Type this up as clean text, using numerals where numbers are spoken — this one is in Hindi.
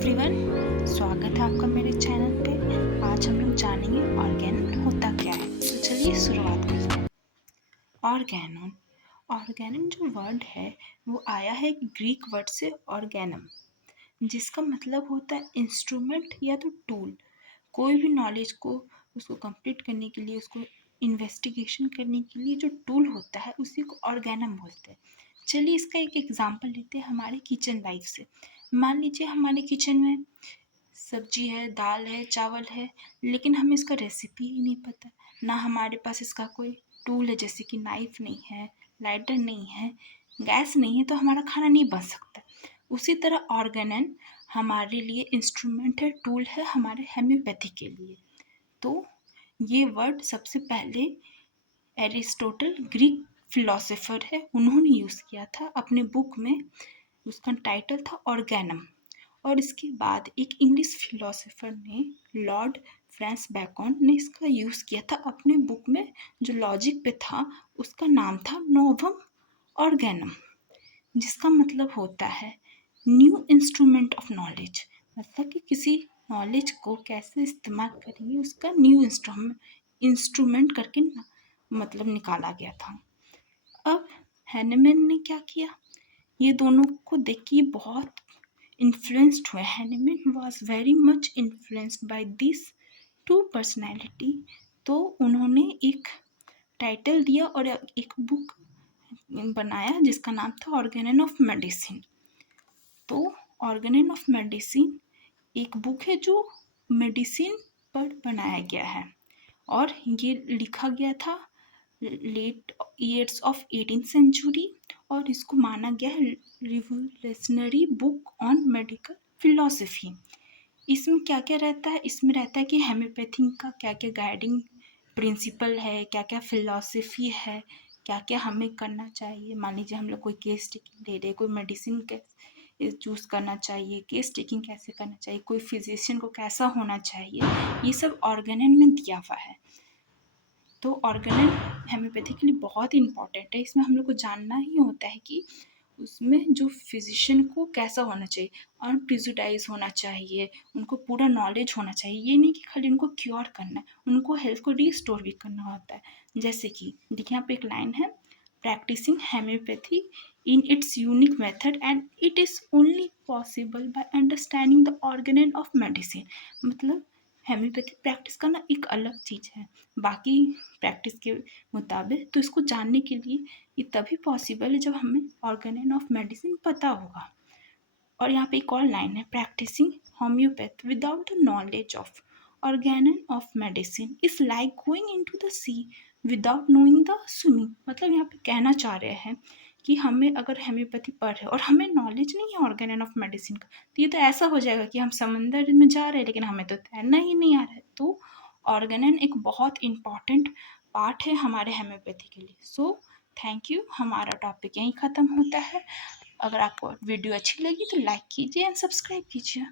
एवरीवन, स्वागत है आपका मेरे चैनल पे। आज हम लोग जानेंगे ऑर्गेनन होता क्या है। तो चलिए शुरुआत करते हैं। ऑर्गेनन ऑर्गेनन जो वर्ड है वो आया है ग्रीक वर्ड से ऑर्गेनम, जिसका मतलब होता है इंस्ट्रूमेंट या तो टूल। कोई भी नॉलेज को उसको कंप्लीट करने के लिए, उसको इन्वेस्टिगेशन करने के लिए जो टूल होता है उसी को ऑर्गेनम बोलते हैं। चलिए इसका एक एग्जांपल लेते हैं हमारे किचन लाइफ से। मान लीजिए हमारे किचन में सब्जी है, दाल है, चावल है, लेकिन हमें इसका रेसिपी ही नहीं पता। ना हमारे पास इसका कोई टूल है, जैसे कि नाइफ नहीं है, लाइटर नहीं है, गैस नहीं है, तो हमारा खाना नहीं बन सकता। उसी तरह ऑर्गेनन हमारे लिए इंस्ट्रूमेंट है, टूल है हमारे हेम्योपैथी के लिए। तो ये वर्ड सबसे पहले एरिस्टोटल ग्रीक फिलोसोफर है, उन्होंने यूज़ किया था अपने बुक में। उसका टाइटल था ऑर्गेनम। और इसके बाद एक इंग्लिश फिलोसोफर ने, लॉर्ड फ्रांस बैकॉन ने इसका यूज़ किया था अपने बुक में। जो लॉजिक पे था उसका नाम था नोवम ऑर्गेनम, जिसका मतलब होता है न्यू इंस्ट्रूमेंट ऑफ नॉलेज। मतलब कि किसी नॉलेज को कैसे इस्तेमाल करेंगे उसका न्यू इंस्ट्रूमेंट करके मतलब निकाला गया था। अब हैनेमैन ने क्या किया, ये दोनों को देख के बहुत इन्फ्लुएंस्ड हुए। Hahnemann was very much influenced by this two personality. तो उन्होंने एक टाइटल दिया और एक बुक बनाया जिसका नाम था ऑर्गेनन ऑफ मेडिसिन। तो ऑर्गेनन ऑफ मेडिसिन एक बुक है जो मेडिसिन पर बनाया गया है, और ये लिखा गया था late years of 18th century, और इसको माना गया है revolutionary book on medical philosophy. इसमें क्या क्या रहता है, इसमें रहता है कि हेम्योपैथी का क्या क्या गाइडिंग प्रिंसिपल है, क्या क्या फिलॉसफी है, क्या क्या हमें करना चाहिए। मान लीजिए हम लोग कोई केस टेकिंग ले रहे, कोई मेडिसिन के चूज़ करना चाहिए, केस टेकिंग कैसे करना चाहिए, कोई फिजिशियन को कैसा होना चाहिए, ये सब ऑर्गेनन में दिया हुआ है। तो ऑर्गेनन हेम्योपैथी के लिए बहुत इंपॉर्टेंट है। इसमें हम लोग को जानना ही होता है कि उसमें जो फिजिशियन को कैसा होना चाहिए, अनप्रिजुडाइज होना चाहिए, उनको पूरा नॉलेज होना चाहिए। ये नहीं कि खाली उनको क्योर करना है, उनको हेल्थ को रिस्टोर भी करना होता है। जैसे कि देखिए यहाँ पे एक लाइन है, practising homeopathy in its unique method and it is only possible by understanding the organon of medicine। मतलब हेम्योपैथी प्रैक्टिस करना एक अलग चीज़ है बाकी प्रैक्टिस के मुताबिक। तो इसको जानने के लिए ये तभी पॉसिबल है जब हमें ऑर्गेनन ऑफ मेडिसिन पता होगा। और यहाँ पे एक और लाइन है, practising homeopath without the knowledge of Organon of Medicine is like going into the sea without knowing the swimming. मतलब यहाँ पे कहना चाह रहे हैं कि हमें अगर हेम्योपैथी पढ़ रहे और हमें नॉलेज नहीं है ऑर्गेनन ऑफ मेडिसिन का, तो ये तो ऐसा हो जाएगा कि हम समंदर में जा रहे हैं लेकिन हमें तो तैरना ही नहीं आ रहा है। तो ऑर्गेनन एक बहुत इम्पॉर्टेंट पार्ट है हमारे हेम्योपैथी के लिए। सो थैंक यू, हमारा टॉपिक यहीं ख़त्म होता है। अगर आपको वीडियो अच्छी लगी तो लाइक कीजिए एंड सब्सक्राइब कीजिए।